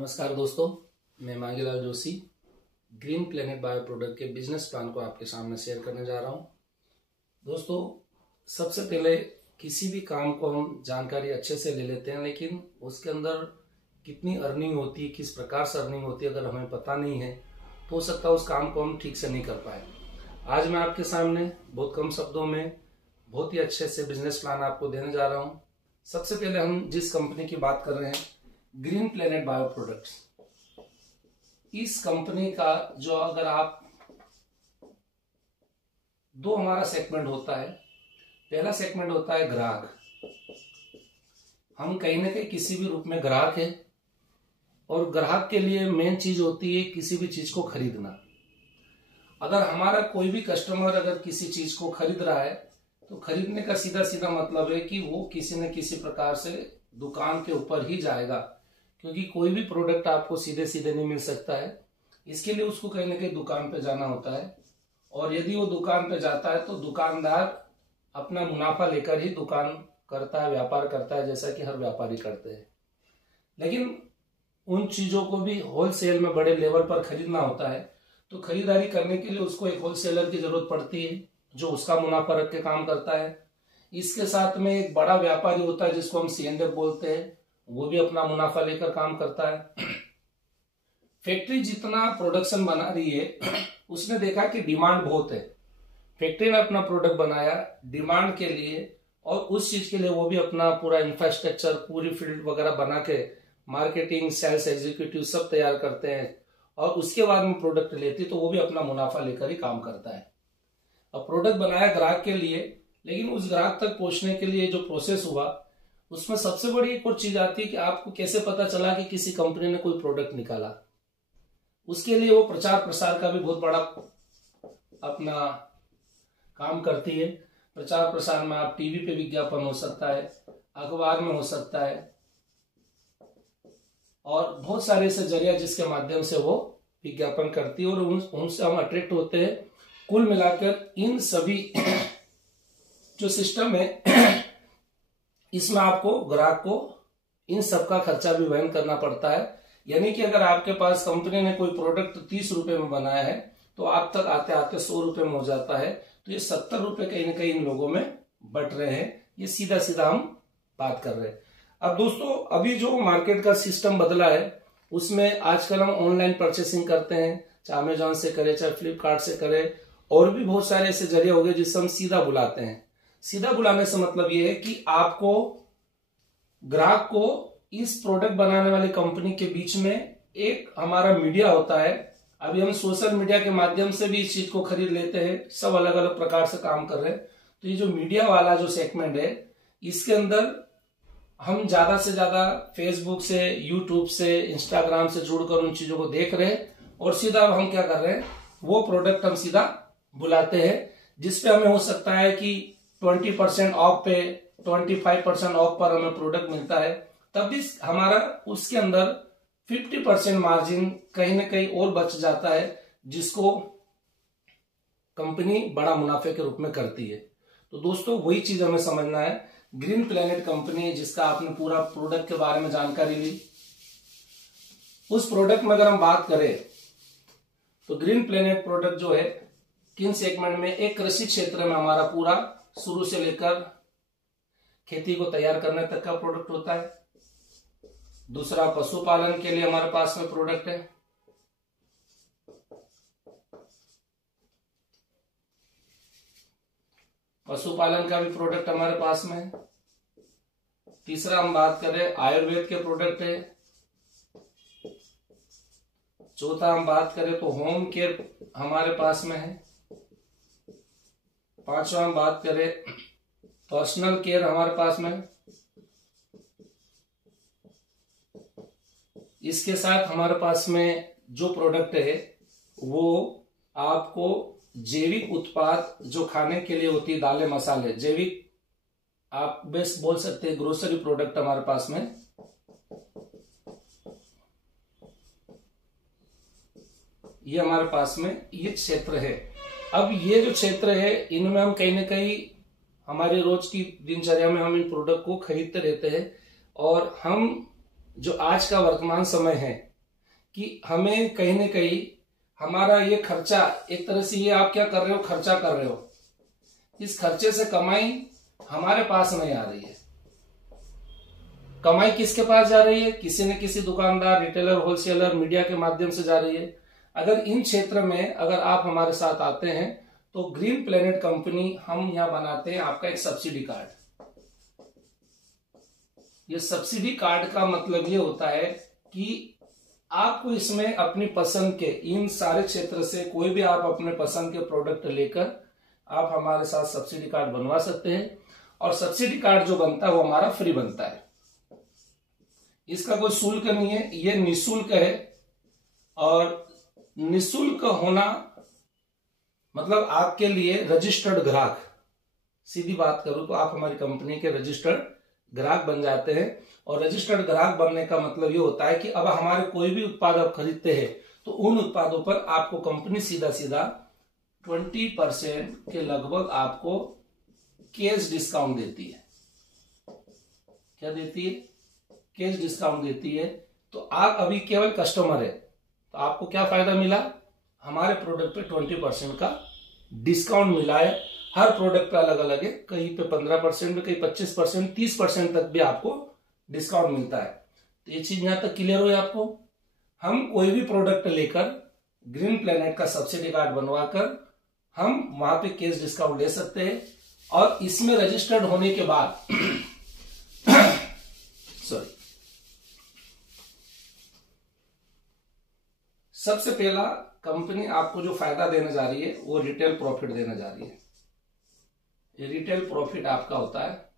नमस्कार दोस्तों, मैं Mangilal Joshi green planet bio product के बिजनेस प्लान को आपके सामने शेयर करने जा रहा हूं। दोस्तों, सबसे पहले किसी भी काम को हम जानकारी अच्छे से ले लेते हैं, लेकिन उसके अंदर कितनी अर्निंग होती है, किस प्रकार से अर्निंग होती है, अगर हमें पता नहीं है तो हो सकता है उस काम को हम ठीक से नहीं कर पाए। आज मैं आपके सामने बहुत कम शब्दों में बहुत ही अच्छे से बिजनेस प्लान आपको देने जा रहा हूँ। सबसे पहले हम जिस कंपनी की बात कर रहे हैं, ग्रीन प्लेनेट बायो प्रोडक्ट्स, इस कंपनी का जो अगर आप दो हमारा सेगमेंट होता है। पहला सेगमेंट होता है ग्राहक। हम कहीं ना कहीं किसी भी रूप में ग्राहक है और ग्राहक के लिए मेन चीज होती है किसी भी चीज को खरीदना। अगर हमारा कोई भी कस्टमर अगर किसी चीज को खरीद रहा है तो खरीदने का सीधा सीधा मतलब है कि वो किसी न किसी प्रकार से दुकान के ऊपर ही जाएगा, क्योंकि कोई भी प्रोडक्ट आपको सीधे सीधे नहीं मिल सकता है। इसके लिए उसको कहीं ना कहीं दुकान पे जाना होता है, और यदि वो दुकान पे जाता है तो दुकानदार अपना मुनाफा लेकर ही दुकान करता है, व्यापार करता है, जैसा कि हर व्यापारी करते हैं। लेकिन उन चीजों को भी होलसेल में बड़े लेवल पर खरीदना होता है, तो खरीदारी करने के लिए उसको एक होलसेलर की जरूरत पड़ती है जो उसका मुनाफा रख के काम करता है। इसके साथ में एक बड़ा व्यापारी होता है जिसको हम C&F बोलते हैं, वो भी अपना मुनाफा लेकर काम करता है। फैक्ट्री जितना प्रोडक्शन बना रही है उसने देखा कि डिमांड बहुत है। फैक्ट्री ने अपना प्रोडक्ट बनाया डिमांड के लिए, और उस चीज के लिए वो भी अपना पूरा इंफ्रास्ट्रक्चर, पूरी फील्ड वगैरह बना के मार्केटिंग, सेल्स एग्जीक्यूटिव सब तैयार करते हैं, और उसके बाद में प्रोडक्ट लेती तो वो भी अपना मुनाफा लेकर ही काम करता है। अब प्रोडक्ट बनाया ग्राहक के लिए, लेकिन उस ग्राहक तक पहुंचने के लिए जो प्रोसेस हुआ उसमें सबसे बड़ी एक और चीज आती है कि आपको कैसे पता चला कि किसी कंपनी ने कोई प्रोडक्ट निकाला। उसके लिए वो प्रचार प्रसार का भी बहुत बड़ा अपना काम करती है। प्रचार प्रसार में आप टीवी पे विज्ञापन हो सकता है, अखबार में हो सकता है, और बहुत सारे ऐसे जरिया जिसके माध्यम से वो विज्ञापन करती है और उनसे हम अट्रैक्ट होते हैं। कुल मिलाकर इन सभी जो सिस्टम है इसमें आपको ग्राहक को इन सब का खर्चा भी वहन करना पड़ता है। यानी कि अगर आपके पास कंपनी ने कोई प्रोडक्ट 30 रुपए में बनाया है तो आप तक आते आते 100 रुपए में हो जाता है, तो ये 70 रुपए कहीं ना कहीं इन लोगों में बट रहे हैं। ये सीधा सीधा हम बात कर रहे हैं। अब दोस्तों, अभी जो मार्केट का सिस्टम बदला है उसमें आजकल हम ऑनलाइन परचेसिंग करते हैं, चाहे अमेजॉन से करें, चाहे फ्लिपकार्ट से करें, और भी बहुत सारे ऐसे जरिए हो गए जिससे हम सीधा बुलाते हैं। सीधा बुलाने से मतलब ये है कि आपको ग्राहक को इस प्रोडक्ट बनाने वाली कंपनी के बीच में एक हमारा मीडिया होता है। अभी हम सोशल मीडिया के माध्यम से भी इस चीज को खरीद लेते हैं, सब अलग अलग प्रकार से काम कर रहे हैं। तो ये जो मीडिया वाला जो सेगमेंट है, इसके अंदर हम ज्यादा से ज्यादा फेसबुक से, यूट्यूब से, इंस्टाग्राम से जुड़कर उन चीजों को देख रहे हैं, और सीधा हम क्या कर रहे हैं, वो प्रोडक्ट हम सीधा बुलाते हैं, जिसपे हमें हो सकता है कि 20% ऑफ पे, 25% ऑफ पर हमें प्रोडक्ट मिलता है। तब भी हमारा उसके अंदर 50% मार्जिन कहीं ना कहीं और बच जाता है, जिसको कंपनी बड़ा मुनाफे के रूप में करती है। तो दोस्तों, वही चीज हमें समझना है। ग्रीन प्लेनेट कंपनी, जिसका आपने पूरा प्रोडक्ट के बारे में जानकारी ली, उस प्रोडक्ट में अगर हम बात करें तो ग्रीन प्लेनेट प्रोडक्ट जो है किन सेगमेंट में, एक कृषि क्षेत्र में हमारा पूरा शुरू से लेकर खेती को तैयार करने तक का प्रोडक्ट होता है। दूसरा, पशुपालन के लिए हमारे पास में प्रोडक्ट है। पशुपालन का भी प्रोडक्ट हमारे पास में है। तीसरा, हम बात करें आयुर्वेद के प्रोडक्ट है। चौथा, हम बात करें तो होम केयर हमारे पास में है। पांचवा, हम बात करें पर्सनल केयर हमारे पास में है। इसके साथ हमारे पास में जो प्रोडक्ट है वो आपको जैविक उत्पाद जो खाने के लिए होती है, दालें, मसाले, जैविक आप बेस्ट बोल सकते हैं, ग्रोसरी प्रोडक्ट हमारे पास में। ये हमारे पास में ये क्षेत्र है। अब ये जो क्षेत्र है, इनमें हम कहीं ना कहीं हमारे रोज की दिनचर्या में हम इन प्रोडक्ट को खरीदते रहते हैं, और हम जो आज का वर्तमान समय है कि हमें कहीं ना कहीं हमारा ये खर्चा, एक तरह से ये आप क्या कर रहे हो, खर्चा कर रहे हो, इस खर्चे से कमाई हमारे पास नहीं आ रही है। कमाई किसके पास जा रही है, किसी न किसी दुकानदार, रिटेलर, होलसेलर, मीडिया के माध्यम से जा रही है। अगर इन क्षेत्र में अगर आप हमारे साथ आते हैं तो ग्रीन प्लेनेट कंपनी हम यहां बनाते हैं आपका एक सब्सिडी कार्ड। ये सब्सिडी कार्ड का मतलब ये होता है कि आपको इसमें अपनी पसंद के इन सारे क्षेत्र से कोई भी आप अपने पसंद के प्रोडक्ट लेकर आप हमारे साथ सब्सिडी कार्ड बनवा सकते हैं। और सब्सिडी कार्ड जो बनता है वो हमारा फ्री बनता है, इसका कोई शुल्क नहीं है, ये निःशुल्क है। और निःशुल्क होना मतलब आपके लिए रजिस्टर्ड ग्राहक, सीधी बात करूं तो आप हमारी कंपनी के रजिस्टर्ड ग्राहक बन जाते हैं। और रजिस्टर्ड ग्राहक बनने का मतलब ये होता है कि अब हमारे कोई भी उत्पाद आप खरीदते हैं तो उन उत्पादों पर आपको कंपनी सीधा सीधा 20% के लगभग आपको कैश डिस्काउंट देती है। क्या देती है? कैश डिस्काउंट देती है। तो आप अभी केवल कस्टमर है तो आपको क्या फायदा मिला, हमारे प्रोडक्ट पे 20% का डिस्काउंट मिला है। हर प्रोडक्ट पे अलग अलग है, कहीं पे 15% में, कहीं 25%, 30% तक भी आपको डिस्काउंट मिलता है। तो ये चीज यहां तक क्लियर हुई आपको। हम कोई भी प्रोडक्ट लेकर ग्रीन प्लेनेट का सब्सिडी कार्ड बनवाकर हम वहां पे कैश डिस्काउंट ले सकते हैं। और इसमें रजिस्टर्ड होने के बाद सॉरी, सबसे पहला कंपनी आपको जो फायदा देने जा रही है वो रिटेल प्रॉफिट देने जा रही है। ये रिटेल प्रॉफिट आपका होता है,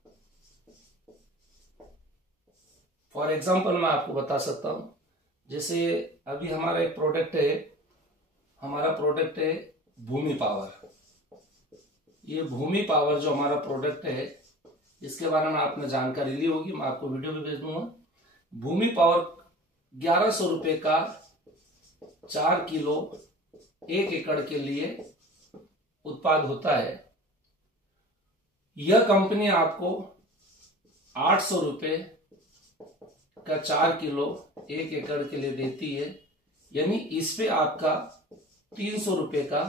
फॉर एग्जांपल मैं आपको बता सकता हूं, जैसे अभी हमारा एक प्रोडक्ट है, हमारा प्रोडक्ट है भूमि पावर। ये भूमि पावर जो हमारा प्रोडक्ट है इसके बारे में आपने जानकारी ली होगी, मैं आपको वीडियो भी भेज दूंगा। भूमि पावर 1100 रुपए का 4 किलो 1 एकड़ के लिए उत्पाद होता है। यह कंपनी आपको 800 रुपए का 4 किलो 1 एकड़ के लिए देती है, यानी इस पे आपका 300 रुपए का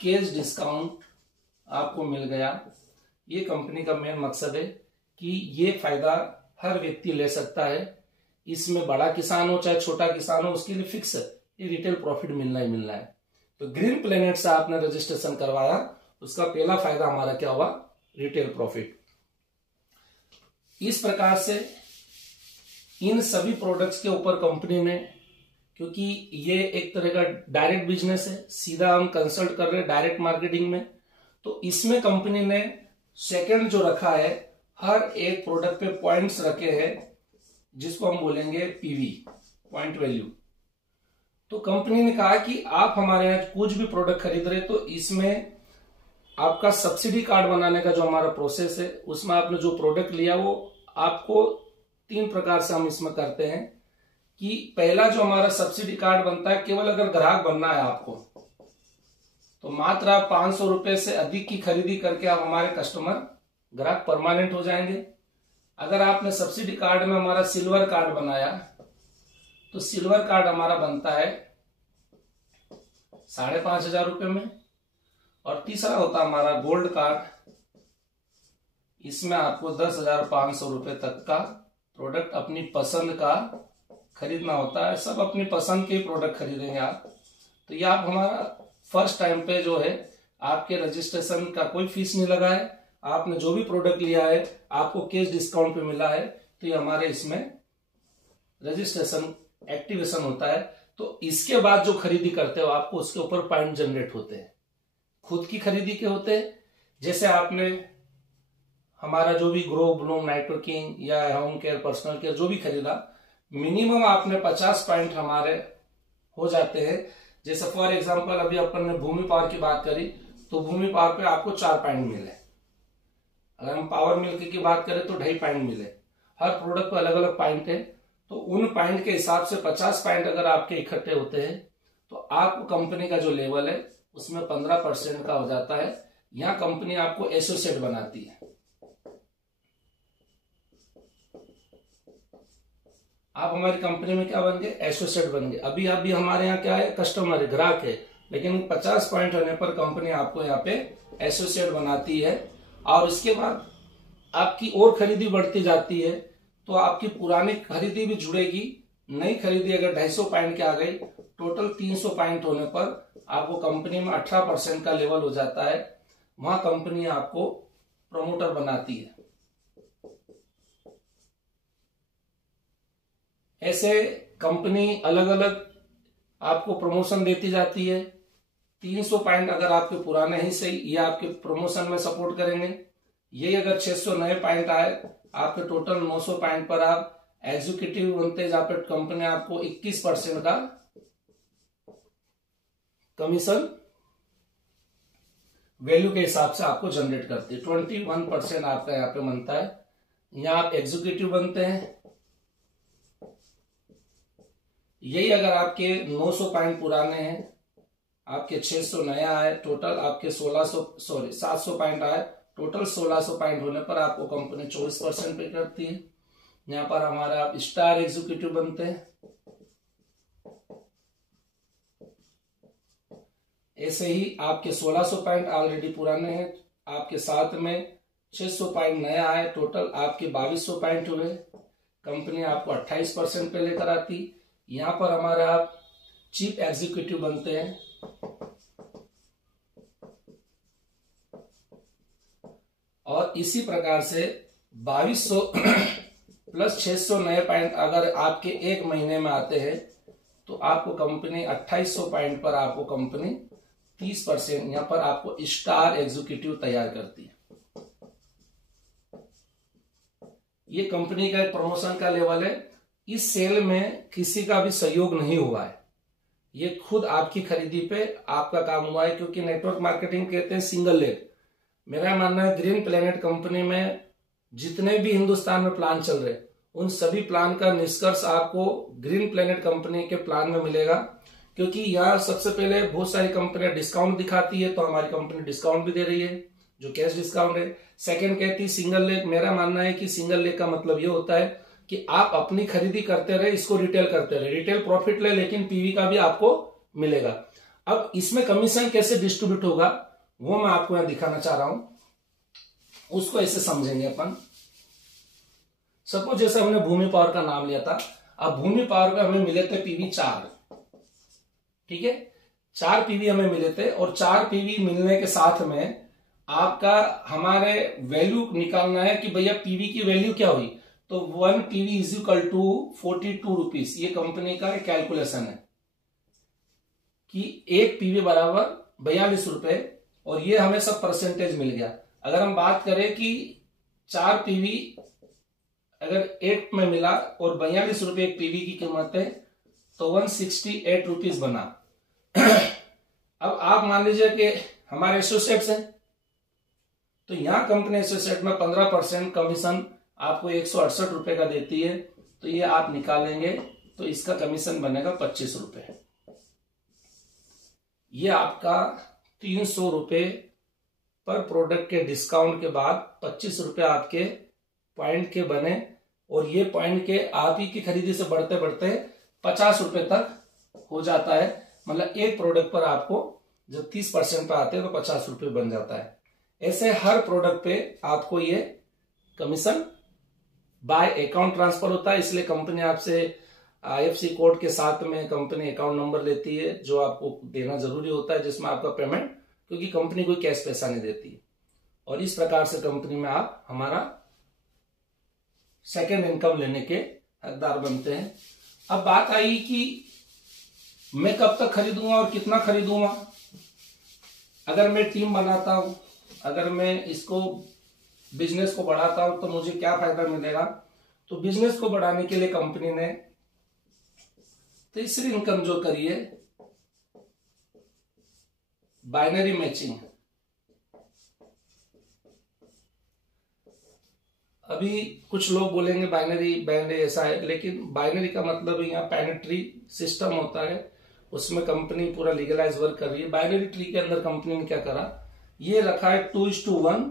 कैश डिस्काउंट आपको मिल गया। ये कंपनी का मेन मकसद है कि ये फायदा हर व्यक्ति ले सकता है। इसमें बड़ा किसान हो चाहे छोटा किसान हो, उसके लिए फिक्स है, ये रिटेल प्रॉफिट मिलना ही मिलना है। तो ग्रीन प्लेनेट से आपने रजिस्ट्रेशन करवाया, उसका पहला फायदा हमारा क्या हुआ, रिटेल प्रॉफिट। इस प्रकार से इन सभी प्रोडक्ट्स के ऊपर कंपनी ने, क्योंकि ये एक तरह का डायरेक्ट बिजनेस है, सीधा हम कंसल्ट कर रहे हैं डायरेक्ट मार्केटिंग में, तो इसमें कंपनी ने सेकंड जो रखा है, हर एक प्रोडक्ट पे पॉइंट्स रखे हैं जिसको हम बोलेंगे पीवी, पॉइंट वैल्यू। तो कंपनी ने कहा कि आप हमारे यहाँ कुछ भी प्रोडक्ट खरीद रहे तो इसमें आपका सब्सिडी कार्ड बनाने का जो हमारा प्रोसेस है, उसमें आपने जो प्रोडक्ट लिया वो आपको 3 प्रकार से हम इसमें करते हैं। कि पहला जो हमारा सब्सिडी कार्ड बनता है, केवल अगर ग्राहक बनना है आपको तो मात्र आप 500 रुपए से अधिक की खरीदी करके आप हमारे कस्टमर, ग्राहक परमानेंट हो जाएंगे। अगर आपने सब्सिडी कार्ड में हमारा सिल्वर कार्ड बनाया तो सिल्वर कार्ड हमारा बनता है 5,500 रुपए में। और तीसरा होता है हमारा गोल्ड कार्ड, इसमें आपको 10,500 रुपए तक का प्रोडक्ट अपनी पसंद का खरीदना होता है। सब अपनी पसंद के प्रोडक्ट खरीदेंगे आप। तो ये आप हमारा फर्स्ट टाइम पे जो है आपके रजिस्ट्रेशन का कोई फीस नहीं लगा है, आपने जो भी प्रोडक्ट लिया है आपको कैश डिस्काउंट पे मिला है। तो ये हमारे इसमें रजिस्ट्रेशन एक्टिवेशन होता है। तो इसके बाद जो खरीदी करते हो आपको उसके ऊपर पॉइंट जनरेट होते हैं, खुद की खरीदी के होते हैं। जैसे आपने हमारा जो भी ग्रो, ब्लूम, नेटवर्किंग या होम केयर, पर्सनल केयर जो भी खरीदा, मिनिमम आपने 50 पॉइंट हमारे हो जाते हैं। जैसे फॉर एग्जांपल अभी अपन ने भूमि पावर की बात करी तो भूमि पावर पे आपको 4 पॉइंट मिले। अगर हम पावर मिल्क की बात करें तो 2.5 पॉइंट मिले। हर प्रोडक्ट पे अलग अलग पॉइंट है, तो उन पॉइंट के हिसाब से 50 पॉइंट अगर आपके इकट्ठे होते हैं तो आपको कंपनी का जो लेवल है उसमें 15% का हो जाता है। यहां कंपनी आपको एसोसिएट बनाती है। आप हमारी कंपनी में क्या बन गए, एसोसिएट बन गए। अभी आप भी हमारे यहाँ क्या है, कस्टमर है, ग्राहक है, लेकिन 50 पॉइंट होने पर कंपनी आपको यहाँ पे एसोसिएट बनाती है। और इसके बाद आपकी और खरीदी बढ़ती जाती है, तो आपकी पुरानी खरीदी भी जुड़ेगी। नई खरीदी अगर 250 पॉइंट की आ गई, टोटल 300 पॉइंट होने पर आपको कंपनी में 18% का लेवल हो जाता है। वहां कंपनी आपको प्रमोटर बनाती है। ऐसे कंपनी अलग अलग आपको प्रमोशन देती जाती है। 300 पॉइंट अगर आपके पुराने ही सही, ये आपके प्रमोशन में सपोर्ट करेंगे। यही अगर 600 नए पॉइंट आए, आपके टोटल 900 पॉइंट पर आप एग्जीक्यूटिव बनते हैं, जहां पर कंपनी आपको 21% का कमीशन वैल्यू के हिसाब से आपको जनरेट करती है। 21% आपका यहाँ पे बनता है। यहाँ आप एग्जीक्यूटिव बनते हैं। यही अगर आपके 900 पॉइंट पुराने हैं, आपके 600 नया आए, टोटल आपके 700 पॉइंट आए, टोटल 1600 पॉइंट होने पर आपको कंपनी 24% पे करती है। यहाँ पर हमारा आप स्टार एग्जीक्यूटिव बनते हैं। ऐसे ही आपके 1600 पॉइंट ऑलरेडी पुराने हैं, आपके साथ में 600 पॉइंट नया आए, टोटल आपके 2200 पॉइंट हुए। कंपनी आपको 28% पे लेकर आती। यहां पर हमारा आप चीफ एग्जीक्यूटिव बनते हैं। और इसी प्रकार से 2200 प्लस 600 नए पॉइंट अगर आपके एक महीने में आते हैं, तो आपको कंपनी 2800 पॉइंट पर आपको कंपनी 30% यहां पर आपको स्टार एग्जीक्यूटिव तैयार करती है। ये कंपनी का एक प्रमोशन का लेवल है। इस सेल में किसी का भी सहयोग नहीं हुआ है, ये खुद आपकी खरीदी पे आपका काम हुआ है। क्योंकि नेटवर्क मार्केटिंग कहते हैं सिंगल लेग। मेरा मानना है ग्रीन प्लेनेट कंपनी में जितने भी हिंदुस्तान में प्लान चल रहे, उन सभी प्लान का निष्कर्ष आपको ग्रीन प्लेनेट कंपनी के प्लान में मिलेगा। क्योंकि यहाँ सबसे पहले बहुत सारी कंपनियां डिस्काउंट दिखाती है, तो हमारी कंपनी डिस्काउंट भी दे रही है, जो कैश डिस्काउंट है। सेकंड कहती सिंगल लेग। मेरा मानना है कि सिंगल लेग का मतलब ये होता है कि आप अपनी खरीदी करते रहे, इसको रिटेल करते रहे, रिटेल प्रॉफिट ले, लेकिन पीवी का भी आपको मिलेगा। अब इसमें कमीशन कैसे डिस्ट्रीब्यूट होगा वो मैं आपको यहां दिखाना चाह रहा हूं। उसको ऐसे समझेंगे अपन। सपोज जैसे हमने भूमि पावर का नाम लिया था। अब भूमि पावर पे हमें मिले थे पीवी 4, ठीक है, 4 पीवी हमें मिले थे। और 4 पीवी मिलने के साथ में आपका हमारे वैल्यू निकालना है कि भैया पीवी की वैल्यू क्या हुई। तो 1 PV is equal to 42 rupees. ये कंपनी का एक कैलकुलेशन है कि एक पीवी बराबर 42 रुपए, और ये हमें सब परसेंटेज मिल गया। अगर हम बात करें कि 4 पीवी अगर 8 में मिला और 42 रुपए एक पीवी की कीमत है, तो 168 रुपीज बना। अब आप मान लीजिए कि हमारे एसोसिएट्स हैं, तो यहां कंपनी एसोसिएट में 15% कमीशन आपको 168 रुपए का देती है। तो ये आप निकालेंगे तो इसका कमीशन बनेगा 25 रुपए। ये आपका 300 रुपए पर प्रोडक्ट के डिस्काउंट के बाद 25 रुपए आपके पॉइंट के बने। और ये पॉइंट के आप ही की खरीदी से बढ़ते बढ़ते 50 रुपए तक हो जाता है। मतलब एक प्रोडक्ट पर आपको जब 30% पे आते हैं तो 50 रुपए बन जाता है। ऐसे हर प्रोडक्ट पे आपको ये कमीशन बाय अकाउंट ट्रांसफर होता है। इसलिए कंपनी आपसे IFSC कोड के साथ में कंपनी अकाउंट नंबर लेती है, जो आपको देना जरूरी होता है, जिसमें आपका पेमेंट, क्योंकि कंपनी कोई कैश पैसा नहीं देती। और इस प्रकार से कंपनी में आप हमारा सेकेंड इनकम लेने के हकदार बनते हैं। अब बात आई कि मैं कब तक खरीदूंगा और कितना खरीदूंगा। अगर मैं टीम बनाता हूं, अगर मैं इसको बिजनेस को बढ़ाता हूं, तो मुझे क्या फायदा मिलेगा। तो बिजनेस को बढ़ाने के लिए कंपनी ने तीसरी इनकम जो करी है, बाइनरी मैचिंग। अभी कुछ लोग बोलेंगे बाइनरी बैंड ऐसा है, लेकिन बाइनरी का मतलब यहाँ पैनेट्री सिस्टम होता है, उसमें कंपनी पूरा लीगलाइज वर्क कर रही है। बाइनरी ट्री के अंदर कंपनी ने क्या करा, ये रखा है 2:1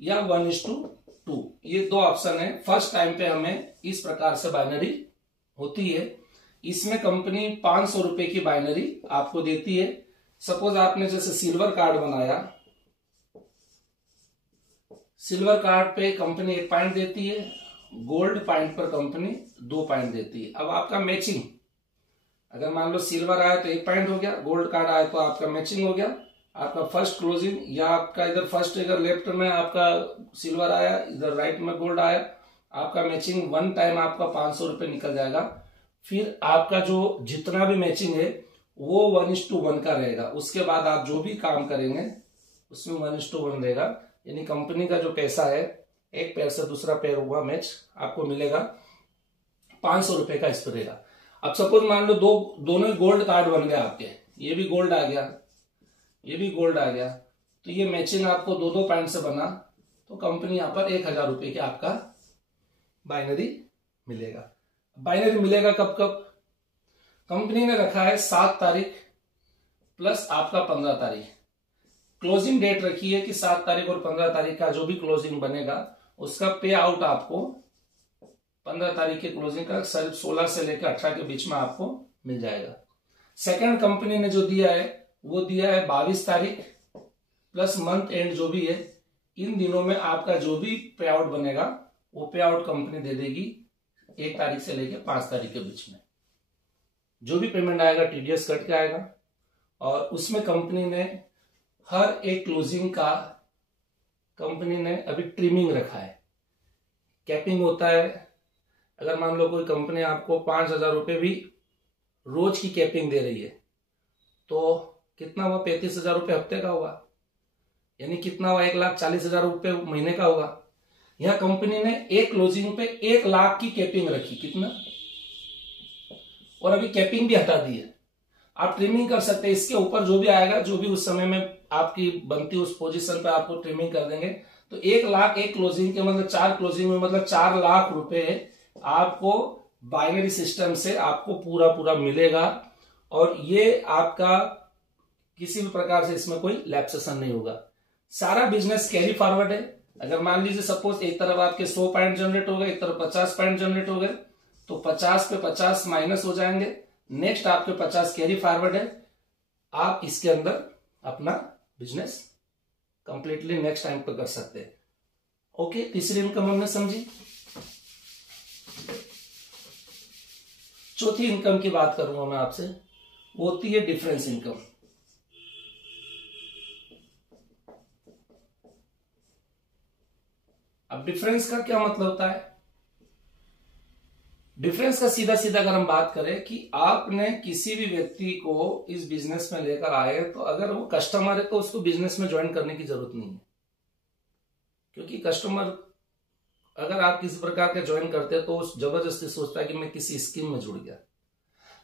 या 1:2 2, ये दो ऑप्शन है। फर्स्ट टाइम पे हमें इस प्रकार से बाइनरी होती है। इसमें कंपनी 500 रुपए की बाइनरी आपको देती है। सपोज आपने जैसे सिल्वर कार्ड बनाया, सिल्वर कार्ड पे कंपनी 1 पॉइंट देती है, गोल्ड पॉइंट पर कंपनी 2 पॉइंट देती है। अब आपका मैचिंग, अगर मान लो सिल्वर आया तो 1 पॉइंट हो गया, गोल्ड कार्ड आया तो आपका मैचिंग हो गया। आपका फर्स्ट क्लोजिंग, या आपका इधर फर्स्ट इधर लेफ्ट में आपका सिल्वर आया, इधर राइट में गोल्ड आया, आपका मैचिंग 1 टाइम आपका 500 रुपए निकल जाएगा। फिर आपका जो जितना भी मैचिंग है वो 1:1 का रहेगा। उसके बाद आप जो भी काम करेंगे उसमें 1:1 रहेगा। यानी कंपनी का जो पैसा है, एक पैर से दूसरा पैर हुआ मैच, आपको मिलेगा 500 रुपए का इस पर रहेगा। अब सपोज मान लो दोनों ही गोल्ड कार्ड बन गए आपके, ये भी गोल्ड आ गया, ये भी गोल्ड आ गया, तो ये मैचिंग आपको 2-2 पॉइंट से बना, तो कंपनी यहां पर 1000 रुपए की आपका बाइनरी मिलेगा। बाइनरी मिलेगा कब कब? कंपनी ने रखा है 7 तारीख प्लस आपका 15 तारीख, क्लोजिंग डेट रखी है कि 7 तारीख और 15 तारीख का जो भी क्लोजिंग बनेगा उसका पे आउट आपको 15 तारीख के क्लोजिंग का 16 से लेकर 18 के बीच में आपको मिल जाएगा। सेकंड कंपनी ने जो दिया है वो दिया है 22 तारीख प्लस मंथ एंड जो भी है, इन दिनों में आपका जो भी पे आउट बनेगा वो पे आउट कंपनी दे देगी 1 तारीख से लेकर 5 तारीख के बीच में। जो भी पेमेंट आएगा टीडीएस कट के आएगा। और उसमें कंपनी ने हर एक क्लोजिंग का कंपनी ने अभी ट्रिमिंग रखा है। कैपिंग होता है, अगर मान लो कोई कंपनी आपको 5000 रुपए भी रोज की कैपिंग दे रही है तो कितना हुआ? 35,000 रुपए हफ्ते का हुआ, यानी कितना हुआ? 1,40,000 रुपए महीने का होगा। यहां कंपनी ने एक क्लोजिंग पे 1 लाख की कैपिंग रखी, कितना? और अभी कैपिंग भी हटा दी है। आप ट्रिमिंग कर सकते हैं, इसके ऊपर जो भी आएगा, जो भी उस समय में आपकी बनती उस पोजीशन पे आपको ट्रिमिंग कर देंगे। तो 1 लाख एक क्लोजिंग के मतलब 4 क्लोजिंग में मतलब 4 लाख रुपए आपको बाइनरी सिस्टम से आपको पूरा मिलेगा। और ये आपका किसी भी प्रकार से इसमें कोई लैप्सेशन नहीं होगा। सारा बिजनेस कैरी फॉरवर्ड है। अगर मान लीजिए सपोज एक तरफ आपके 100 पॉइंट जनरेट हो गए, एक तरफ 50 पॉइंट जनरेट हो गए, तो 50 पे 50 माइनस हो जाएंगे। नेक्स्ट आपके 50 कैरी फॉरवर्ड है। आप इसके अंदर अपना बिजनेस कंप्लीटली नेक्स्ट टाइम पर कर सकते हैं। ओके, तीसरी इनकम हमने समझी। चौथी इनकम की बात करूंगा मैं आपसे, वो होती है डिफरेंस इनकम। अब डिफरेंस का क्या मतलब होता है? डिफरेंस का सीधा सीधा अगर हम बात करें कि आपने किसी भी व्यक्ति को इस बिजनेस में लेकर आए, तो अगर वो कस्टमर है तो उसको बिजनेस में ज्वाइन करने की जरूरत नहीं है। क्योंकि कस्टमर अगर आप किसी प्रकार के ज्वाइन करते हैं तो जबरदस्ती सोचता है कि मैं किसी स्कीम में जुड़ गया।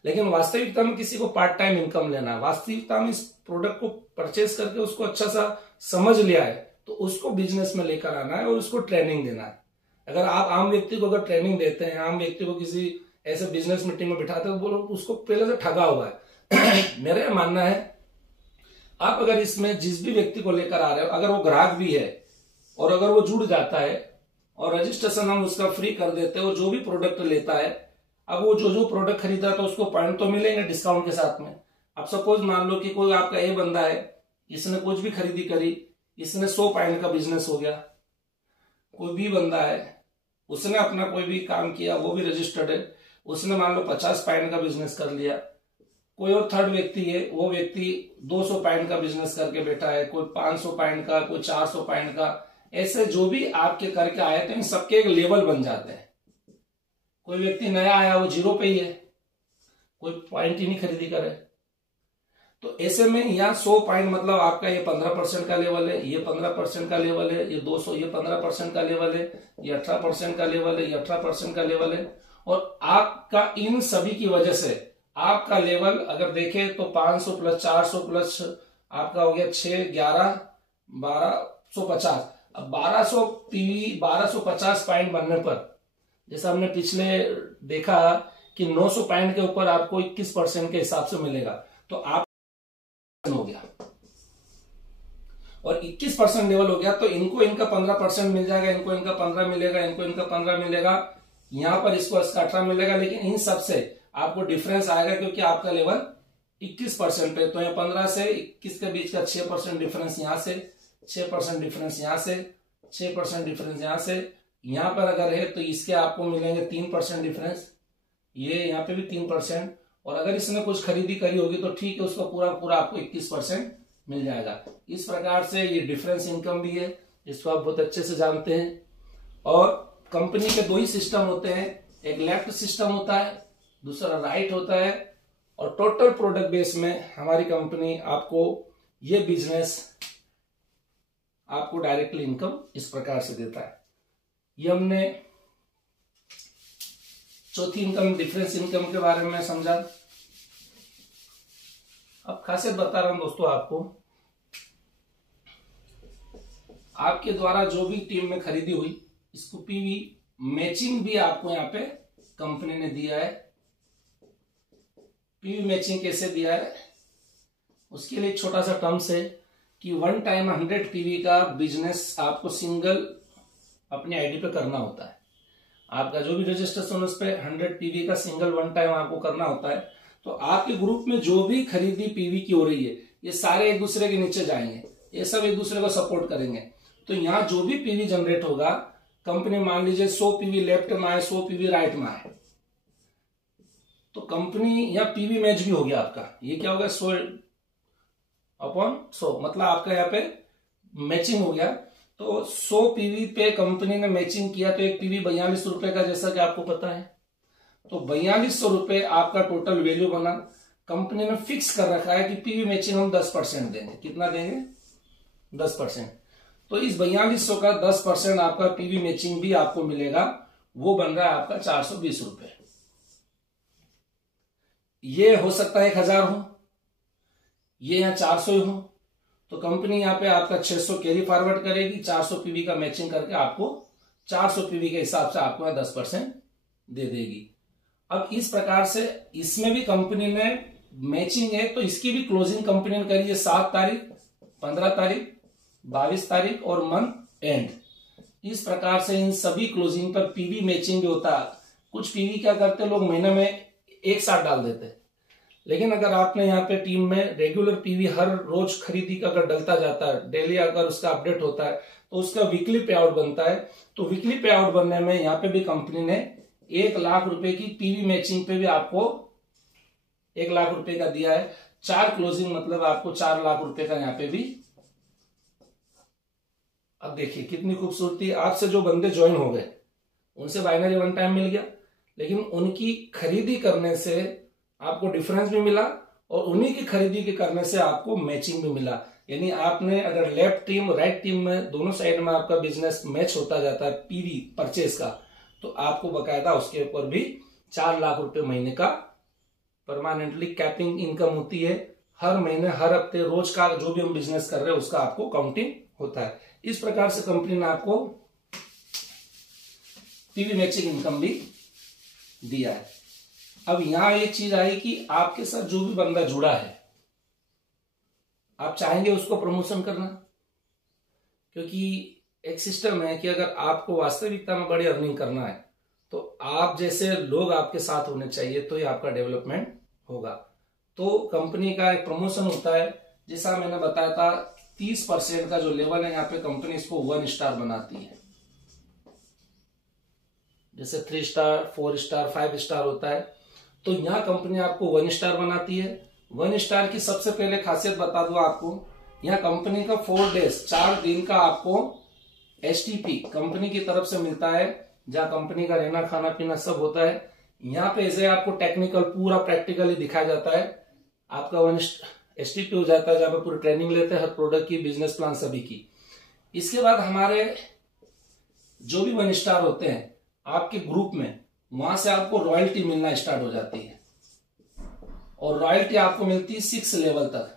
लेकिन वास्तविकता में किसी को पार्ट टाइम इनकम लेना है, वास्तविकता में इस प्रोडक्ट को परचेज करके उसको अच्छा सा समझ लिया है तो उसको बिजनेस में लेकर आना है और उसको ट्रेनिंग देना है। अगर आप आम व्यक्ति को अगर ट्रेनिंग देते हैं, आम व्यक्ति को किसी ऐसे बिजनेस मीटिंग में बिठाते हैं, बोलो उसको पहले से ठगा हुआ है। मेरा यह मानना है, आप अगर इसमें जिस भी व्यक्ति को लेकर आ रहे हो, अगर वो ग्राहक भी है और अगर वो जुड़ जाता है और रजिस्ट्रेशन हम उसका फ्री कर देते हैं और जो भी प्रोडक्ट लेता है, अब वो जो प्रोडक्ट खरीदा तो उसको पॉइंट तो मिलेंगे डिस्काउंट के साथ में। अब सपोज मान लो कि कोई आपका ए बंदा है, इसने कुछ भी खरीदी करी, इसने 100 पॉइंट का बिजनेस हो गया। कोई बी बंदा है, उसने अपना कोई भी काम किया, वो भी रजिस्टर्ड है, उसने मान लो 50 पॉइंट का बिजनेस कर लिया। कोई और थर्ड व्यक्ति है, वो व्यक्ति 200 पॉइंट का बिजनेस करके बैठा है, कोई 500 पॉइंट का, कोई 400 पॉइंट का। ऐसे जो भी आपके करके आए थे, इन सबके एक लेवल बन जाते हैं। कोई व्यक्ति नया आया, वो 0 पे ही है, कोई पॉइंट ही नहीं खरीदी करे। तो ऐसे में यहाँ 100 पॉइंट मतलब आपका ये 15% का लेवल है, ये 15% का लेवल है, ये 200, ये 15% का लेवल है, ये 18% का लेवल है, ये 18% का लेवल है। और आपका इन सभी की वजह से आपका लेवल अगर देखें तो 500 प्लस 400 प्लस आपका हो गया 6, 11, 1250। अब 1200 पीवी 1250 पॉइंट बनने पर, जैसा हमने पिछले देखा कि 900 पॉइंट के ऊपर आपको 21% के हिसाब से मिलेगा, तो आप हो गया। और 21% लेवल हो गया तो इनको इनका 15% मिल जाएगा, इनको इनका 15 मिलेगा, इनको इनका 15 मिलेगा, यहां पर इसको इसका 18 मिलेगा। लेकिन इन सबसे आपको डिफरेंस आएगा क्योंकि आपका लेवल 21% पे, तो यहाँ 15 से 21 के बीच का 6% डिफरेंस यहां से, 6% डिफरेंस यहां से, 6% डिफरेंस यहां से, यहां पर अगर है तो इसके आपको मिलेंगे 3% डिफरेंस, ये यहाँ पे भी 3%, और अगर इसने कुछ खरीदी करी होगी तो ठीक है, उसका पूरा पूरा आपको 21% मिल जाएगा। इस प्रकार से ये डिफरेंस इनकम भी है, इसको आप बहुत अच्छे से जानते हैं। और कंपनी के दो ही सिस्टम होते हैं, एक लेफ्ट सिस्टम होता है, दूसरा राइट होता है। और टोटल प्रोडक्ट बेस में हमारी कंपनी आपको ये बिजनेस आपको डायरेक्टली इनकम इस प्रकार से देता है। ये हमने चौथी इनकम डिफरेंस इनकम के बारे में समझा। अब खासियत बता रहा हूं दोस्तों आपको, आपके द्वारा जो भी टीम में खरीदी हुई इसको पीवी मैचिंग भी आपको यहाँ पे कंपनी ने दिया है। पीवी मैचिंग कैसे दिया है उसके लिए छोटा सा टर्म्स है कि 1 टाइम 100 पीवी का बिजनेस आपको सिंगल अपने आईडी पे करना होता है। आपका जो भी रजिस्ट्रेशन उस पर 100 पीवी का सिंगल 1 टाइम आपको करना होता है। तो आपके ग्रुप में जो भी खरीदी पीवी की हो रही है ये सारे एक दूसरे के नीचे जाएंगे, ये सब एक दूसरे को सपोर्ट करेंगे। तो यहाँ जो भी पीवी जनरेट होगा, कंपनी मान लीजिए 100 पीवी लेफ्ट में आए, 100 पीवी राइट में आए, तो कंपनी यहाँ पीवी मैच भी हो गया आपका। ये क्या होगा 100/100, मतलब आपका यहाँ पे मैचिंग हो गया। तो 100 पीवी पे कंपनी ने मैचिंग किया तो एक पीवी 42 रुपए का, जैसा कि आपको पता है। तो 4200 रुपए आपका टोटल वैल्यू बना। कंपनी ने फिक्स कर रखा है कि पीवी मैचिंग हम 10% देंगे। कितना देंगे? 10%। तो इस 4200 का 10% आपका पीवी मैचिंग भी आपको मिलेगा, वो बन रहा है आपका 420 रुपए। ये हो सकता है 1000 हो, ये यहाँ 400 हो, तो कंपनी यहाँ पे आपका 600 कैरी फॉरवर्ड करेगी, 400 पीवी का मैचिंग करके आपको 400 पीवी के हिसाब से आपको यहाँ 10% दे देगी। अब इस प्रकार से इसमें भी कंपनी ने मैचिंग है तो इसकी भी क्लोजिंग कंपनी ने करी है 7 तारीख, 15 तारीख, 22 तारीख और मंथ एंड। इस प्रकार से इन सभी क्लोजिंग पर पीवी मैचिंग भी होता है। कुछ पीवी क्या करते हैं लोग महीने में एक साथ डाल देते हैं, लेकिन अगर आपने यहाँ पे टीम में रेगुलर पीवी हर रोज खरीदी का अगर डलता जाता है, डेली अगर उसका अपडेट होता है तो उसका वीकली पे आउट बनता है। तो वीकली पे आउट बनने में यहाँ पे भी कंपनी ने 1 लाख रुपए की पीवी मैचिंग पे भी आपको 1 लाख रुपए का दिया है। 4 क्लोजिंग मतलब आपको 4 लाख रुपए का यहाँ पे भी। अब देखिए कितनी खूबसूरती, आपसे जो बंदे ज्वाइन हो गए उनसे बाइनरी 1 टाइम मिल गया, लेकिन उनकी खरीदी करने से आपको डिफरेंस भी मिला और उन्हीं की खरीदी के करने से आपको मैचिंग भी मिला। यानी आपने अगर लेफ्ट टीम राइट टीम में दोनों साइड में आपका बिजनेस मैच होता जाता है पीवी परचेज का, तो आपको बकायदा उसके ऊपर भी 4 लाख रुपए महीने का परमानेंटली कैपिंग इनकम होती है। हर महीने, हर हफ्ते, रोज का जो भी हम बिजनेस कर रहे हैं उसका आपको काउंटिंग होता है। इस प्रकार से कंपनी ने आपको पीवी मैचिंग इनकम भी दिया है। अब यहां एक चीज आई कि आपके साथ जो भी बंदा जुड़ा है, आप चाहेंगे उसको प्रमोशन करना, क्योंकि एक सिस्टम है कि अगर आपको वास्तविकता में बड़ी अर्निंग करना है तो आप जैसे लोग आपके साथ होने चाहिए, तो ये आपका डेवलपमेंट होगा। तो कंपनी का एक प्रमोशन होता है, जैसा मैंने बताया था 30% का जो लेवल है यहाँ पे कंपनी इसको 1 स्टार बनाती है। जैसे 3 स्टार, 4 स्टार, 5 स्टार होता है, तो यहाँ कंपनी आपको 1 स्टार बनाती है। 1 स्टार की सबसे पहले खासियत बता दूं आपको, यहाँ कंपनी का 4 डेज 4 दिन का आपको एसटीपी कंपनी की तरफ से मिलता है, जहाँ कंपनी का रहना खाना पीना सब होता है। यहाँ पे ऐसे आपको टेक्निकल पूरा प्रैक्टिकली दिखाया जाता है। आपका 1 एसटीपी हो जाता है, जहाँ पे पूरी ट्रेनिंग लेते हैं हर प्रोडक्ट की, बिजनेस प्लान सभी की। इसके बाद हमारे जो भी 1 स्टार होते हैं आपके ग्रुप में, वहां से आपको रॉयल्टी मिलना स्टार्ट हो जाती है, और रॉयल्टी आपको मिलती है 6 लेवल तक।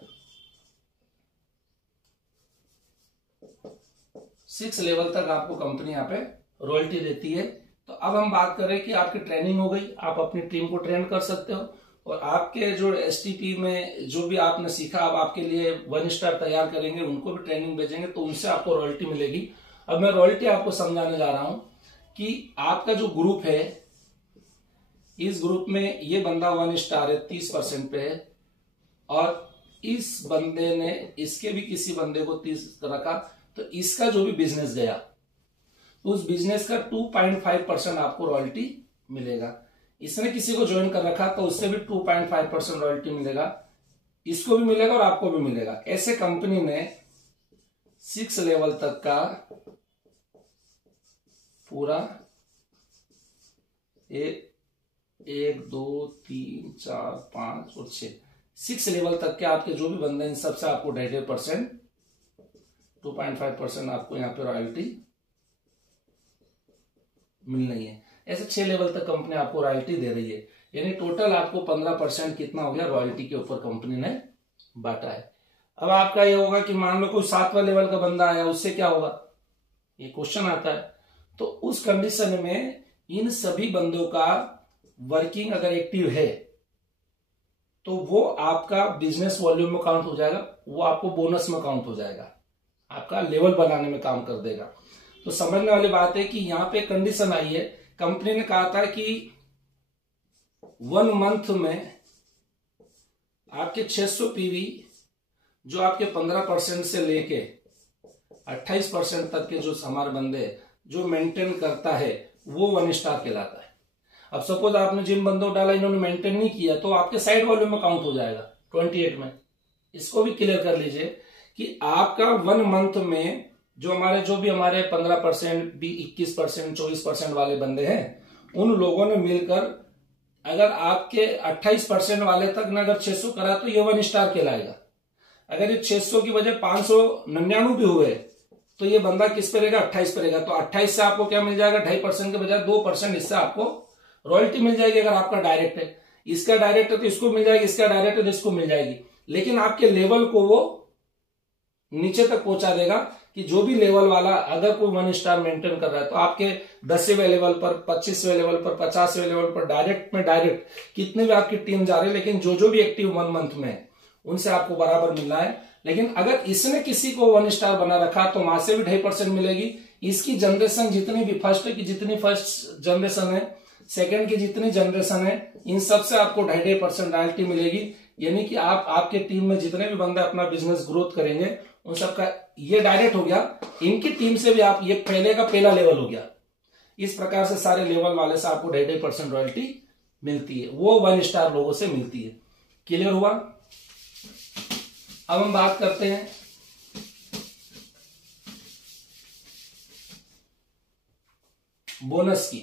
6 लेवल तक आपको कंपनी यहाँ पे रॉयल्टी देती है। तो अब हम बात करें कि आपकी ट्रेनिंग हो गई, आप अपनी टीम को ट्रेन कर सकते हो, और आपके जो एसटीपी में जो भी आपने सीखा, अब आपके लिए 1 स्टार तैयार करेंगे, उनको भी ट्रेनिंग भेजेंगे, तो उनसे आपको रॉयल्टी मिलेगी। अब मैं रॉयल्टी आपको समझाने जा रहा हूं कि आपका जो ग्रुप है, इस ग्रुप में ये बंदा 1 स्टार है, 30% पे है, और इस बंदे ने इसके भी किसी बंदे को 30 रखा, तो इसका जो भी बिजनेस गया, उस बिजनेस का 2.5% आपको रॉयल्टी मिलेगा। इसने किसी को ज्वाइन कर रखा तो उससे भी 2.5% रॉयल्टी मिलेगा, इसको भी मिलेगा और आपको भी मिलेगा। ऐसे कंपनी ने 6 लेवल तक का पूरा 1 2 3 4 5 और 6 लेवल तक के आपके जो भी बंदे, इन सबसे आपको 2.5% 2.5% आपको यहाँ पे रॉयल्टी मिल रही है। ऐसे 6 लेवल तक कंपनी आपको रॉयल्टी दे रही है, यानी टोटल आपको 15% कितना हो गया रॉयल्टी के ऊपर कंपनी ने बांटा है। अब आपका ये होगा कि मान लो कोई 7वां लेवल का बंदा आया, उससे क्या होगा, ये क्वेश्चन आता है। तो उस कंडीशन में इन सभी बंदों का वर्किंग अगर एक्टिव है तो वो आपका बिजनेस वॉल्यूम में काउंट हो जाएगा, वो आपको बोनस में काउंट हो जाएगा, आपका लेवल बनाने में काम कर देगा। तो समझने वाली बात है कि यहां पे कंडीशन आई है, कंपनी ने कहा था कि 1 मंथ में आपके 600 पीवी जो आपके 15% से लेके 28% तक के जो हमारे बंदे जो मेंटेन करता है वो 1 स्टार कहलाता है। अब सपोज आपने जिन बंदों को डाला, इन्होंने मेंटेन नहीं किया, तो आपके साइड वॉल्यूम में काउंट हो जाएगा 28 में। इसको भी क्लियर कर लीजिए कि आपका 1 मंथ में जो भी हमारे 15%, 21%, 24% वाले बंदे हैं, उन लोगों ने मिलकर अगर आपके 28% वाले तक ने अगर 600 करा तो ये 1 स्टार कहलाएगा। अगर ये 600 की वजह 599 भी हुए तो ये बंदा किस पे रहेगा, 28 पे रहेगा। तो 28 से आपको क्या मिल जाएगा, 2.5% के बजाय 2% इससे आपको रॉयल्टी मिल जाएगी। अगर आपका डायरेक्ट है, इसका डायरेक्ट है तो इसको मिल जाएगी, इसका डायरेक्ट है तो इसको मिल जाएगी, लेकिन आपके लेवल को वो नीचे तक पहुंचा देगा कि जो भी लेवल वाला अगर कोई 1 स्टार मेंटेन कर रहा है तो आपके 10वें लेवल पर, 25वें लेवल पर, 50वें लेवल पर डायरेक्ट कितने भी आपकी टीम जा रही है, लेकिन जो भी एक्टिव 1 मंथ में है उनसे आपको बराबर मिलना है। लेकिन अगर इसने किसी को 1 स्टार बना रखा तो वहां से भी 2.5% मिलेगी। इसकी जनरेशन जितनी भी, फर्स्ट की जितनी फर्स्ट जनरेशन है, सेकंड की जितनी जनरेशन है, इन सब से आपको 2.5% रॉयल्टी मिलेगी। यानी कि आपके टीम में जितने भी बंदे अपना बिजनेस ग्रोथ करेंगे उन सबका ये डायरेक्ट हो गया, इनकी टीम से भी आप, ये पहले का पहला लेवल हो गया। इस प्रकार से सारे लेवल वाले से आपको 2.5% रॉयल्टी मिलती है, वो 1 स्टार लोगों से मिलती है। क्लियर हुआ? अब हम बात करते हैं बोनस की।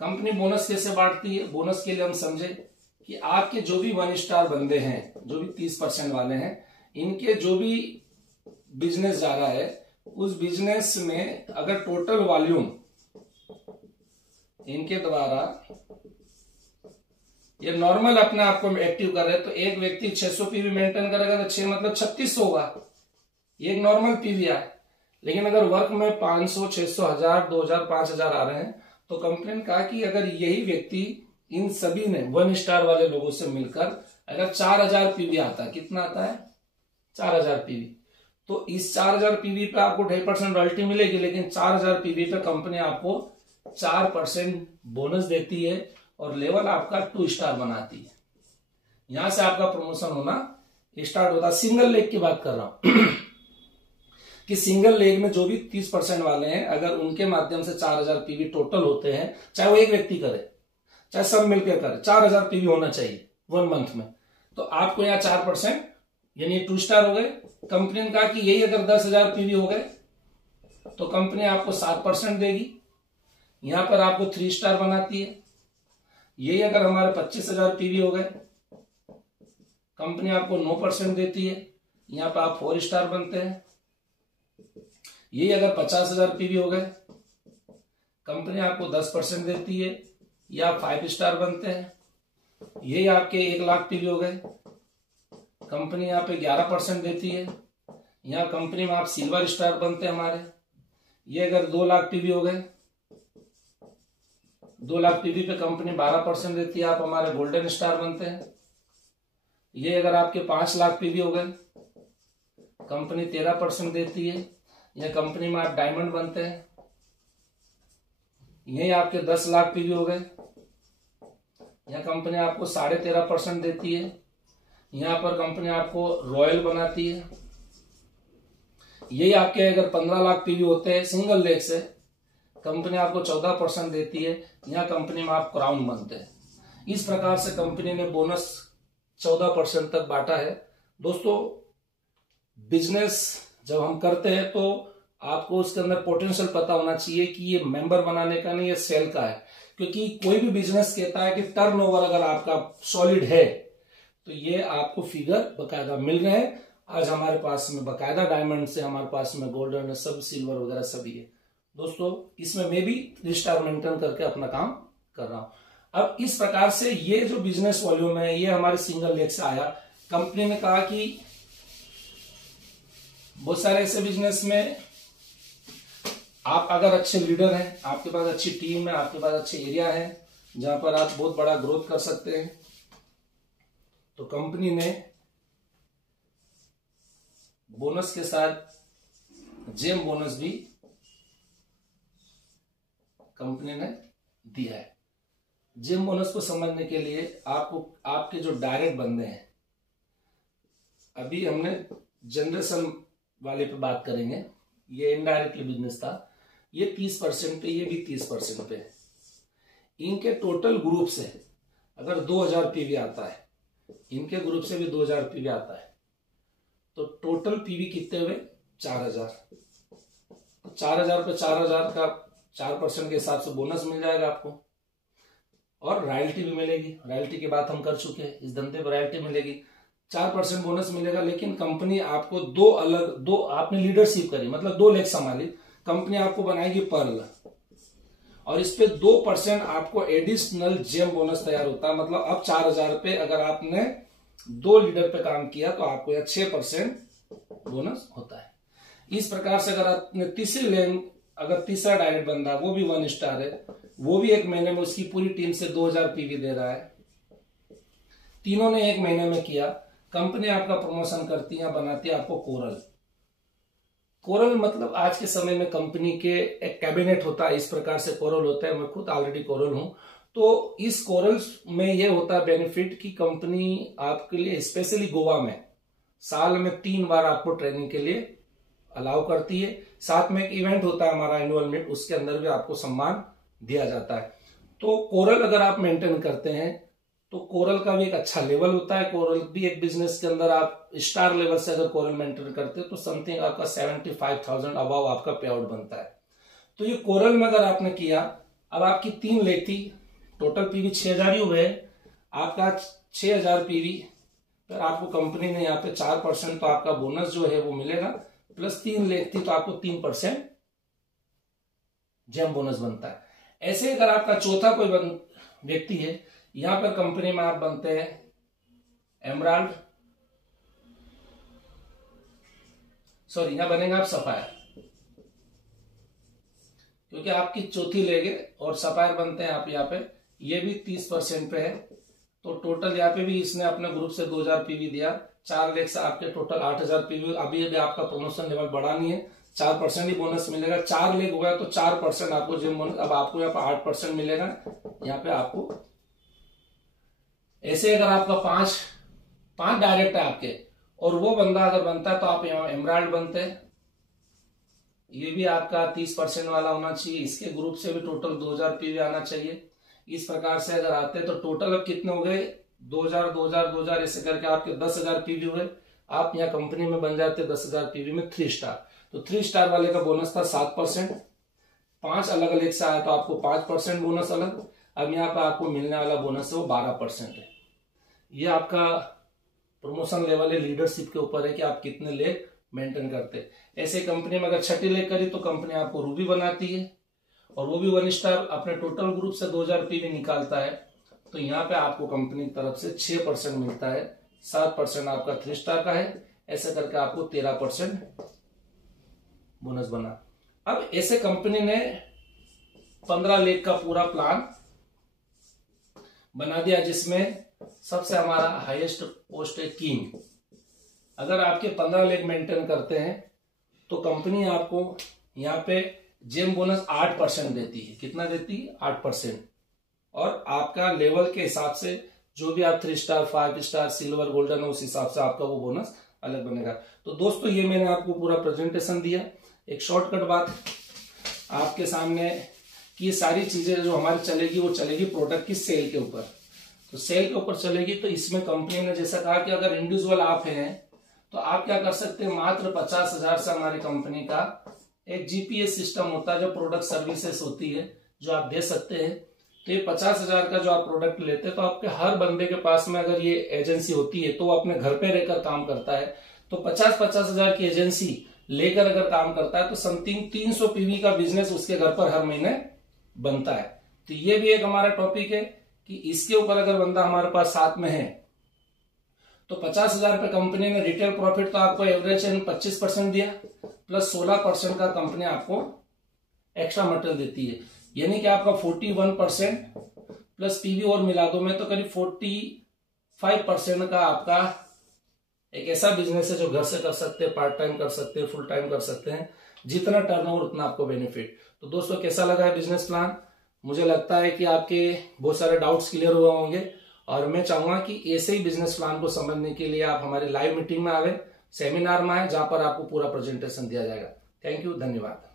कंपनी बोनस कैसे बांटती है? बोनस के लिए हम समझे कि आपके जो भी 1 स्टार बंदे हैं, जो भी 30% वाले हैं, इनके जो भी बिजनेस जा रहा है, उस बिजनेस में अगर टोटल वॉल्यूम इनके द्वारा ये नॉर्मल अपने आप को एक्टिव कर रहे हैं, तो एक व्यक्ति 600 पीवी मेंटेन करेगा तो 6 मतलब 3600 होगा, ये एक नॉर्मल पीवी है। लेकिन अगर वर्क में 500, 600, 1000, 2000, 5000 आ रहे हैं, तो कंपनी ने कहा कि अगर यही व्यक्ति इन सभी ने 1 स्टार वाले लोगों से मिलकर अगर 4000 पीवी आता है, कितना आता है, 4000 पीवी, तो इस 4000 पीवी पे आपको 2.5% रॉयल्टी मिलेगी। लेकिन 4000 पीवी पे कंपनी आपको 4% बोनस देती है और लेवल आपका 2 स्टार बनाती है। यहां से आपका प्रमोशन होना स्टार्ट होता है। सिंगल लेग की बात कर रहा हूं कि सिंगल लेग में जो भी 30% वाले हैं, अगर उनके माध्यम से 4000 पीवी टोटल होते हैं, चाहे वो एक व्यक्ति करे चाहे सब मिलकर करे, 4000 पीवी होना चाहिए 1 मंथ में, तो आपको यहाँ 4% यानी 2 स्टार हो गए। कंपनी ने कहा कि यही अगर 10,000 पीवी हो गए तो कंपनी आपको 7% देगी, यहां पर आपको 3 स्टार बनाती है। यही अगर हमारे 25,000 पीवी हो गए, कंपनी आपको 9% देती है, यहां पर आप 4 स्टार बनते हैं। यही अगर 50,000 पीवी हो गए, कंपनी आपको 10% देती है, या आप 5 स्टार बनते हैं। यही आपके 1 लाख पीवी हो गए, कंपनी यहाँ पे 11% देती है, यहाँ कंपनी में आप सिल्वर स्टार बनते हैं हमारे। ये अगर 2 लाख पीवी हो गए, 2 लाख पीवी पे कंपनी 12% देती है, आप हमारे गोल्डन स्टार बनते हैं। ये अगर आपके 5 लाख पीवी हो गए, कंपनी 13% देती है, यह कंपनी में आप डायमंड बनते हैं। यही आपके 10 लाख पीवी हो गए, यह कंपनी आपको 13.5% देती है। यहां पर कंपनी आपको रॉयल बनाती है। यही आपके अगर 15 लाख पीवी होते हैं सिंगल लेग से, कंपनी आपको 14% देती है। यहां कंपनी में आप क्राउन बनते हैं। इस प्रकार से कंपनी ने बोनस 14% तक बांटा है। दोस्तों, बिजनेस जब हम करते हैं तो आपको उसके अंदर पोटेंशियल पता होना चाहिए कि ये मेंबर बनाने का नहीं, ये सेल का है। क्योंकि कोई भी बिजनेस कहता है कि टर्नओवर अगर आपका सॉलिड है तो ये आपको फिगर बकायदा मिल रहे हैं। आज हमारे पास में बकायदा डायमंड से, हमारे पास में गोल्डन है, सब सिल्वर वगैरह सभी है। दोस्तों, इसमें मैं भी 3 स्टार मेंटेन करके अपना काम कर रहा हूं। अब इस प्रकार से ये जो बिजनेस वॉल्यूम है ये हमारे सिंगल लेग से आया। कंपनी ने कहा कि बहुत सारे ऐसे बिजनेस में आप अगर अच्छे लीडर हैं, आपके पास अच्छी टीम है, आपके पास अच्छे एरिया है जहां पर आप बहुत बड़ा ग्रोथ कर सकते हैं, तो कंपनी ने बोनस के साथ जेम बोनस भी कंपनी ने दिया है। जेम बोनस को समझने के लिए आपको आपके जो डायरेक्ट बंदे हैं, अभी हमने जनरेशन वाले पे बात करेंगे, ये इनडायरेक्टली बिजनेस था, ये 30% पे, ये भी 30% पे है। इनके टोटल ग्रुप से अगर 2000 पीवी आता है, इनके ग्रुप से भी 2000 पीवी आता है, तो टोटल पीवी कितने हुए? 4000। तो 4000 पे 4000 का 4% के हिसाब से बोनस मिल जाएगा आपको, और रॉयल्टी भी मिलेगी। रॉयल्टी की बात हम कर चुके हैं, इस धंधे पर रॉयल्टी मिलेगी, 4% बोनस मिलेगा। लेकिन कंपनी आपको दो आपने लीडरशिप करी, मतलब 2 लेग संभाली, कंपनी आपको बनाएगी पर्ल, और इस पे 2% आपको एडिशनल जेम बोनस तैयार होता है। मतलब अब 4000 पे अगर आपने 2 लीडर पे काम किया तो आपको यह 6% बोनस होता है। इस प्रकार से अगर आपने तीसरी लेन, अगर तीसरा डायरेक्ट बंदा वो भी 1 स्टार है, वो भी 1 महीने में उसकी पूरी टीम से 2000 पीवी दे रहा है, तीनों ने 1 महीने में किया, कंपनी आपका प्रमोशन करती है, बनाती है आपको कोरल। कोरल मतलब आज के समय में कंपनी के एक कैबिनेट होता है, इस प्रकार से कोरल होता है। मैं खुद ऑलरेडी कोरल हूं, तो इस कोरल में ये होता है बेनिफिट कि कंपनी आपके लिए स्पेशली गोवा में साल में 3 बार आपको ट्रेनिंग के लिए अलाउ करती है। साथ में एक इवेंट होता है हमारा एनुअल मीट, उसके अंदर भी आपको सम्मान दिया जाता है। तो कोरल अगर आप मेंटेन करते हैं तो कोरल का भी एक अच्छा लेवल होता है। कोरल भी एक बिजनेस के अंदर आप स्टार लेवल से अगर कोरल मेंटेन करते हैं तो समथिंग आपका 75,000 अबाव आपका पे आउट बनता है। तो ये कोरल में अगर आपने किया, अब आपकी 3 लेग थी, टोटल पीवी 6000 ही हुए, आपका 6000 पीवी पर आपको कंपनी ने यहाँ पे 4% तो आपका बोनस जो है वो मिलेगा, प्लस 3 लेग थी तो आपको 3% जेम बोनस बनता है। ऐसे अगर आपका चौथा कोई व्यक्ति है, यहां पर कंपनी में आप बनते हैं एमराल्ड, सॉरी यहां बनेगा आप सफायर, क्योंकि आपकी चौथी लेग है, और सफायर बनते हैं आप यहाँ पे, ये भी 30% पे है। तो टोटल यहाँ पे भी इसने अपने ग्रुप से 2000 पीवी दिया, 4 लेग से आपके टोटल 8000 पीवी। अभी अभी आपका प्रमोशन लेवल बढ़ा नहीं है, 4% ही बोनस मिलेगा। 4 लेग हुआ तो 4% आपको जिम बोनस, अब आपको यहाँ पे 8% मिलेगा। यहाँ पे आपको ऐसे अगर आपका 5 डायरेक्ट है आपके, और वो बंदा अगर बनता है तो आप यहाँ एमराल्ड बनते हैं, ये भी आपका 30% वाला होना चाहिए। इसके ग्रुप से भी टोटल 2000 पीवी आना चाहिए। इस प्रकार से अगर आते हैं तो टोटल अब कितने हो गए? 2000 2000 2000 ऐसे करके आपके 10,000 पीवी हुए। आप यहाँ कंपनी में बन जाते 10,000 पीवी में 3 स्टार। तो 3 स्टार वाले का बोनस था 7%, 5 अलग अलग से आया तो आपको 5% बोनस अलग। अब यहाँ पर आपको मिलने वाला बोनस है वो 12% है। ये आपका प्रमोशन लेवल है, लीडरशिप के ऊपर है कि आप कितने लेग मेंटेन करते हैं। ऐसे कंपनी में अगर 6ठी लेग करी तो कंपनी आपको रूबी बनाती है, और वो भी 1 स्टार अपने टोटल ग्रुप से 2000 पीवी निकालता है। तो यहाँ पे आपको कंपनी की तरफ से 6% मिलता है, 7% आपका 3 स्टार का है, ऐसे करके आपको 13% बोनस बना। अब ऐसे कंपनी ने 15 लेग का पूरा प्लान बना दिया, जिसमें सबसे हमारा हाईएस्ट पोस्ट है किंग। अगर आपके 15 लाख मेंटेन करते हैं तो कंपनी आपको यहाँ पे जेम बोनस 8% देती है। कितना देती है? 8%। और आपका लेवल के हिसाब से जो भी आप 3 स्टार, 5 स्टार, सिल्वर, गोल्डन, उस हिसाब से आपका वो बोनस अलग बनेगा। तो दोस्तों ये मैंने आपको पूरा प्रेजेंटेशन दिया, एक शॉर्टकट बात आपके सामने कि ये सारी चीजें जो हमारी चलेगी वो चलेगी प्रोडक्ट की सेल के ऊपर। तो सेल के ऊपर चलेगी तो इसमें कंपनी ने जैसा कहा कि अगर इंडिविजुअल आप हैं तो आप क्या कर सकते हैं, मात्र 50,000 से हमारी कंपनी का एक जीपीएस सिस्टम होता है जो प्रोडक्ट सर्विसेज होती है जो आप दे सकते हैं। तो ये 50,000 का जो आप प्रोडक्ट लेते हैं तो आपके हर बंदे के पास में अगर ये एजेंसी होती है तो वो अपने घर पे रहकर काम करता है। तो 50,000 की एजेंसी लेकर अगर काम करता है तो समथिंग 300 पीवी का बिजनेस उसके घर पर हर महीने बनता है। तो ये भी एक हमारा टॉपिक है कि इसके ऊपर अगर बंदा हमारे पास साथ में है तो 50,000 पे कंपनी ने रिटेल प्रॉफिट तो आपको एवरेज 25% दिया, प्लस 16% का कंपनी आपको एक्स्ट्रा मटेरियल देती है, यानी कि आपका 41% प्लस पीवी और मिला दो में तो करीब 45% का आपका एक ऐसा बिजनेस है जो घर से कर सकते हैं, पार्ट टाइम कर सकते हैं, फुल टाइम कर सकते हैं, जितना टर्नओवर उतना आपको बेनिफिट। तो दोस्तों कैसा लगा है बिजनेस प्लान? मुझे लगता है कि आपके बहुत सारे डाउट्स क्लियर हुए होंगे और मैं चाहूंगा कि ऐसे ही बिजनेस प्लान को समझने के लिए आप हमारी लाइव मीटिंग में आवे, सेमिनार में आए, जहां पर आपको पूरा प्रेजेंटेशन दिया जाएगा। थैंक यू, धन्यवाद।